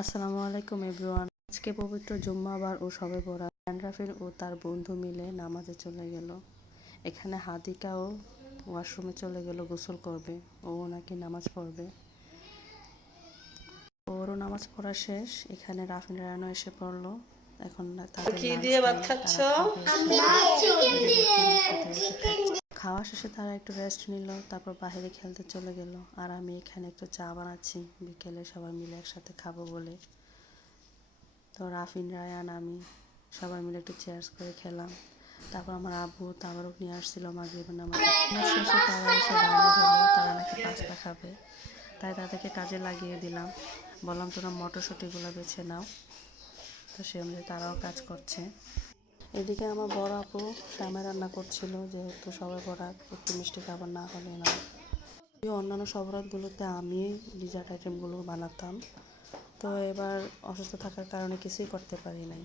আসসালামু আলাইকুম এভরিওয়ান। আজকে পবিত্র জুম্মাবার ও শবে বরাত। রাফিল ও তার বন্ধু মিলে নামাজে চলে গেল। এখানে হাদিকাও ওয়াশরুমে চলে গেল গোসল করবে। ও নাকি নামাজ পড়বে। ওরও নামাজ পড়া শেষ। এখানে রাফিল রায়ানও এসে পড়লো। এখন তাদের কি লাঞ্চ দিয়ে ভাত টাইম, খাচ্ছ? তারা খাওয়া শেষে তারা একটু রেস্ট নিল, তারপর বাইরে খেলতে চলে গেল। আর আমি এখানে একটু চা বানাচ্ছি, বিকেলে সবাই মিলে একসাথে খাবো বলে। তো রাফিন, রায়ান, আমি সবাই মিলে একটু চেয়ার্স করে খেলাম। তারপর আমার আব্বু তাবারক নিয়ে আসছিল মাগরিবের নামাজ শেষে। তারা এসে বাইরে হলো, তারা নাকি পাস্তা খাবে। তাই তাদেরকে কাজে লাগিয়ে দিলাম, বললাম তোমরা মটরশুঁটিগুলো বেছে নাও। তো সে অনুযায়ী তারাও কাজ করছে। এদিকে আমার বড় আপু শ্যামে রান্না করছিল, যেহেতু সবাই বরাত একটু মিষ্টি খাবার না হলে না। অন্যান্য সব রাতগুলোতে আমি ডিজার্ট আইটেমগুলো বানাতাম, তো এবার অসুস্থ থাকার কারণে কিছুই করতে পারি নাই।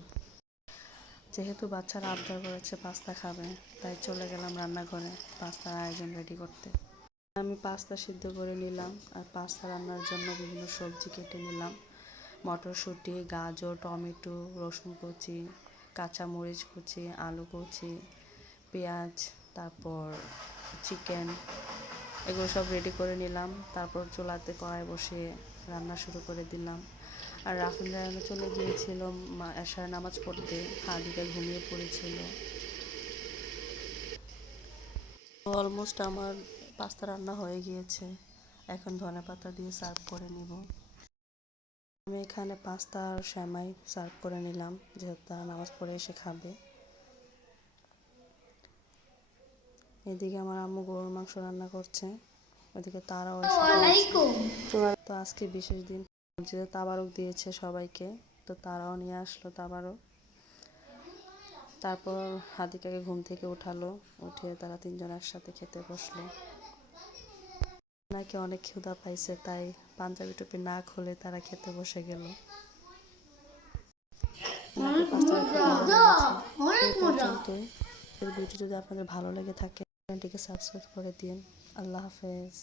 যেহেতু বাচ্চারা আবদার করেছে পাস্তা খাবে, তাই চলে গেলাম রান্নাঘরে পাস্তার আয়োজন রেডি করতে। আমি পাস্তা সিদ্ধ করে নিলাম, আর পাস্তা রান্নার জন্য বিভিন্ন সবজি কেটে নিলাম। মটরশুঁটি, গাজর, টমেটো, রসুন কুচি, কাঁচামরিচ কুচি, আলু কুচি, পেঁয়াজ, তারপর চিকেন, এগুলো সব রেডি করে নিলাম। তারপর চুলাতে কড়াই বসিয়ে রান্না শুরু করে দিলাম। আর রাফিন রায়ানও চলে গিয়েছিল এশার নামাজ পড়তে। হাদিকা ঘুমিয়ে পড়েছিল। অলমোস্ট আমার পাস্তা রান্না হয়ে গিয়েছে। এখন ধনেপাতা দিয়ে সার্ভ করে নিব। আমি এখানে পাস্তা আর সেমাই সার্ভ করে নিলাম, যেহেতু তারা নামাজ পড়ে এসে খাবে। এদিকে আমার আম্মু গরুর মাংস রান্না করছে, ওইদিকে তারাও এসে পড়েছে। তো আজকে বিশেষ দিন, যে তাবারক দিয়েছে সবাইকে, তো তারাও নিয়ে আসলো তাবারক। তারপর হাদিকাকে ঘুম থেকে উঠালো, উঠিয়ে তারা তিনজন একসাথে খেতে বসলো। নাকি অনেক ক্ষুধা পাইছে, তাই পাঞ্জাবি টুপি না খুলে তারা খেতে বসে গেল। এই পর্যন্তই। এর ভিডিও যদি আপনাদের ভালো লেগে থাকে চ্যানেলটিকে সাবস্ক্রাইব করে দিন। আল্লাহ হাফেজ।